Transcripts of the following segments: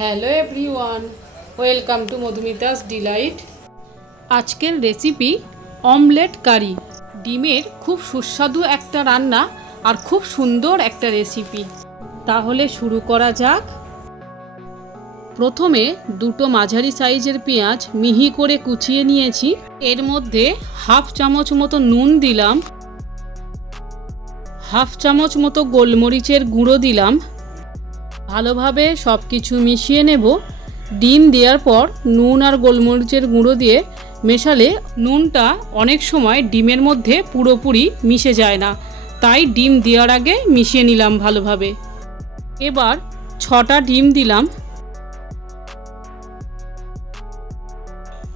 Hello everyone, welcome to Madhumita's delight. আজকের recipe omelette curry. ডিমের খুব সুস্বাদু একটা রান্না আর খুব সুন্দর একটা রেসিপি। তাহলে শুরু করা যাক। প্রথমে দুটো মাঝারি সাইজের পেঁয়াজ মিহি করে কুচিয়ে নিয়েছি। এর মধ্যে হাফ চামচ মতো নুন দিলাম, হাফ চামচ মতো গোলমরিচের গুঁড়ো দিলাম। ভালোভাবে সব কিছু মিশিয়ে নেব। ডিম দেওয়ার পর নুন আর গোলমরিচের গুঁড়ো দিয়ে মেশালে নুনটা অনেক সময় ডিমের মধ্যে পুরোপুরি মিশে যায় না, তাই ডিম দেওয়ার আগে মিশিয়ে নিলাম ভালোভাবে। এবার 6টা ডিম দিলাম।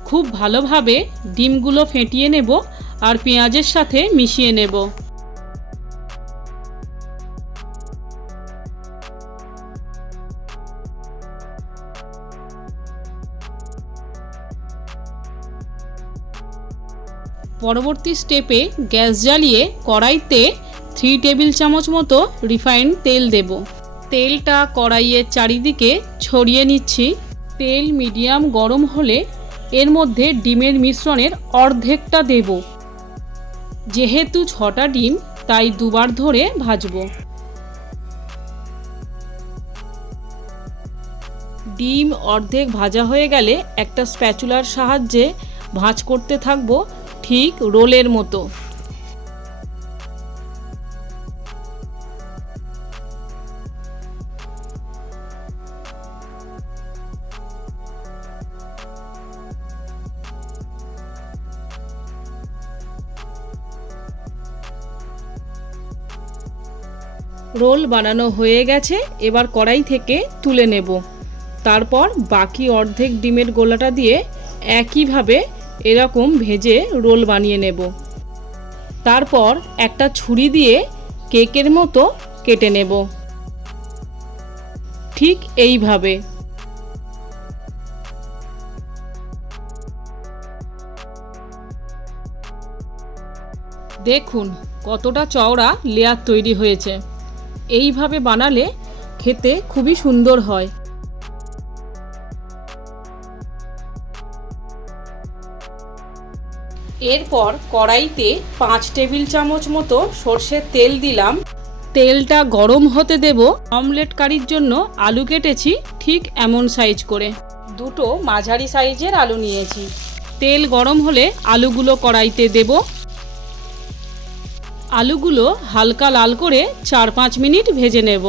খুব ভালোভাবে ডিমগুলো ফেটিয়ে নেব আর পেঁয়াজের সাথে মিশিয়ে নেব। পরবর্তী স্টেপে গ্যাস জ্বালিয়ে কড়াইতে 3 টেবিল চামচ মতো রিফাইন্ড তেল দেব। তেলটা কড়াইয়ের চারিদিকে ছড়িয়ে নিচ্ছি। তেল মিডিয়াম গরম হলে এর মধ্যে ডিমের মিশ্রণের অর্ধেকটা দেব। যেহেতু 6টা ডিম, তাই দুবার ধরে ভাজবো। ডিম অর্ধেক ভাজা হয়ে গেলে একটা স্প্যাচুলার সাহায্যে ভাঁজ করতে থাকবো, ঠিক রোলের মতো। রোল বানানো হয়ে গেছে, এবার কড়াই থেকে তুলে নেব। তারপর বাকি অর্ধেক ডিমের গোলাটা দিয়ে একইভাবে এরকম ভেজে রোল বানিয়ে নেব। তারপর একটা ছুরি দিয়ে কেকের মতো কেটে নেব, ঠিক এইভাবে। দেখুন কতটা চওড়া লেয়ার তৈরি হয়েছে। এইভাবে বানালে খেতে খুবই সুন্দর হয়। এরপর কড়াইতে 5 টেবিল চামচ মতো সর্ষের তেল দিলাম। তেলটা গরম হতে দেব। অমলেট কারির জন্য আলু কেটেছি ঠিক এমন সাইজ করে। দুটো মাঝারি সাইজের আলু নিয়েছি। তেল গরম হলে আলুগুলো কড়াইতে দেব। আলুগুলো হালকা লাল করে 4-5 মিনিট ভেজে নেব।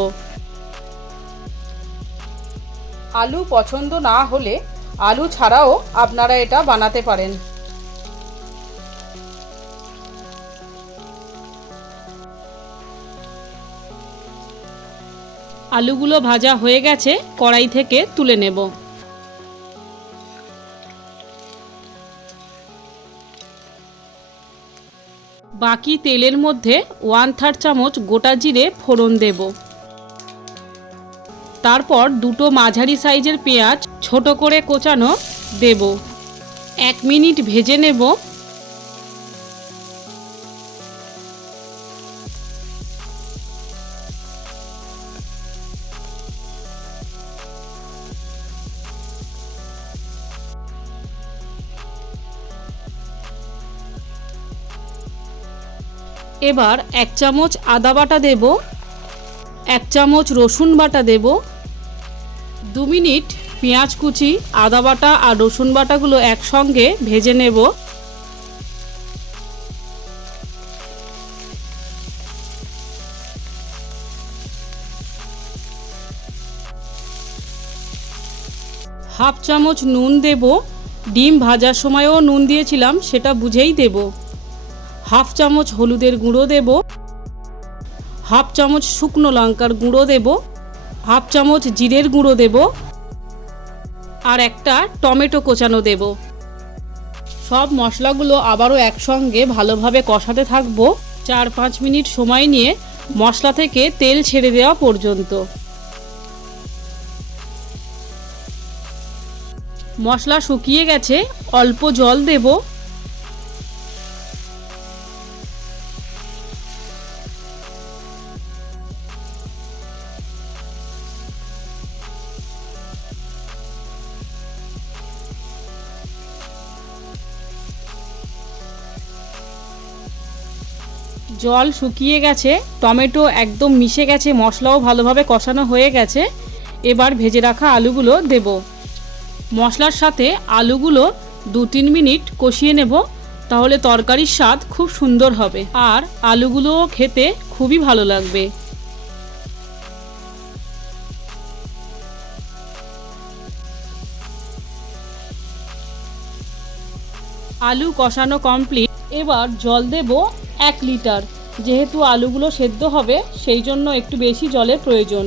আলু পছন্দ না হলে আলু ছাড়াও আপনারা এটা বানাতে পারেন। আলুগুলো ভাজা হয়ে গেছে, কড়াই থেকে তুলে নেব। বাকি তেলের মধ্যে 1/3 চামচ গোটা জিরে ফোড়ন দেব। তারপর দুটো মাঝারি সাইজের পেঁয়াজ ছোট করে কোচানো দেব। 1 মিনিট ভেজে নেব। এবার 1 চামচ আদা বাটা দেব, 1 চামচ রসুন বাটা দেব। 2 মিনিট পেঁয়াজ কুচি, আদা বাটা আর রসুন বাটাগুলো একসঙ্গে ভেজে নেব। হাফ চামচ নুন দেব। ডিম ভাজার সময়ও নুন দিয়েছিলাম, সেটা বুঝেই দেব। হাফ চামচ হলুদের গুঁড়ো দেব। হাফ চামচ শুকনো লঙ্কার গুঁড়ো দেব। হাফ চামচ জিরের গুঁড়ো দেব আর একটা টমেটো কোচানো দেব। সব মশলাগুলো আবারও একসঙ্গে ভালোভাবে কষাতে থাকবো 4-5 মিনিট সময় নিয়ে, মশলা থেকে তেল ছেড়ে দেওয়া পর্যন্ত। মশলা শুকিয়ে গেছে, অল্প জল দেব। জল শুকিয়ে গেছে, টমেটো একদম মিশে গেছে, মশলাও ভালোভাবে কষানো হয়ে গেছে। এবার ভেজে রাখা আলুগুলো দেব। মশলার সাথে আলুগুলো 2-3 মিনিট কষিয়ে নেব, তাহলে তরকারির স্বাদ খুব সুন্দর হবে আর আলুগুলোও খেতে খুবই ভালো লাগবে। আলু কষানো কমপ্লিট। এবার জল দেব 1 লিটার। যেহেতু আলুগুলো সেদ্ধ হবে সেই জন্য একটু বেশি জলের প্রয়োজন।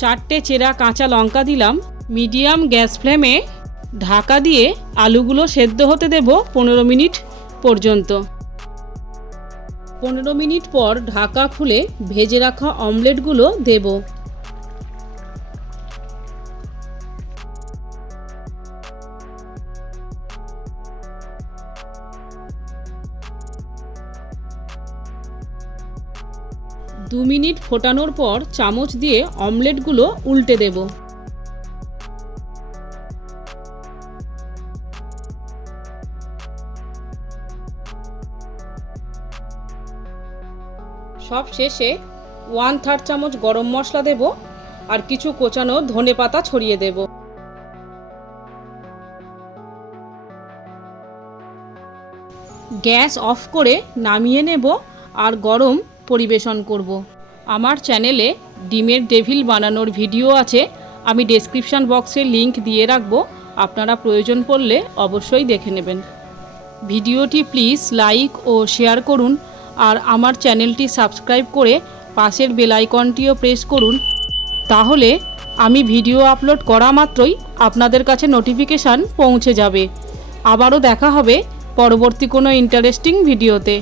4টে চেরা কাঁচা লঙ্কা দিলাম। মিডিয়াম গ্যাস ফ্লেমে ঢাকা দিয়ে আলুগুলো সেদ্ধ হতে দেব 15 মিনিট পর্যন্ত। 15 মিনিট পর ঢাকা খুলে ভেজে রাখা অমলেটগুলো দেব। দু মিনিট ফোটানোর পর চামচ দিয়ে অমলেটগুলো উল্টে দেব। সব শেষে 1/3 চামচ গরম মশলা দেব আর কিছু কোচানো ধনেপাতা ছড়িয়ে দেব। গ্যাস অফ করে নামিয়ে নেব আর গরম পরিবেশন করব। আমার চ্যানেলে ডিমের ডেভিল বানানোর ভিডিও আছে, আমি ডেসক্রিপশন বক্সে লিংক দিয়ে রাখবো, আপনারা প্রয়োজন পড়লে অবশ্যই দেখে নেবেন। ভিডিওটি প্লিজ লাইক ও শেয়ার করুন আর আমার চ্যানেলটি সাবস্ক্রাইব করে পাশের বেল আইকনটিও প্রেস করুন, তাহলে আমি ভিডিও আপলোড করা মাত্রই আপনাদের কাছে নোটিফিকেশান পৌঁছে যাবে। আবারও দেখা হবে পরবর্তী কোনো ইন্টারেস্টিং ভিডিওতে।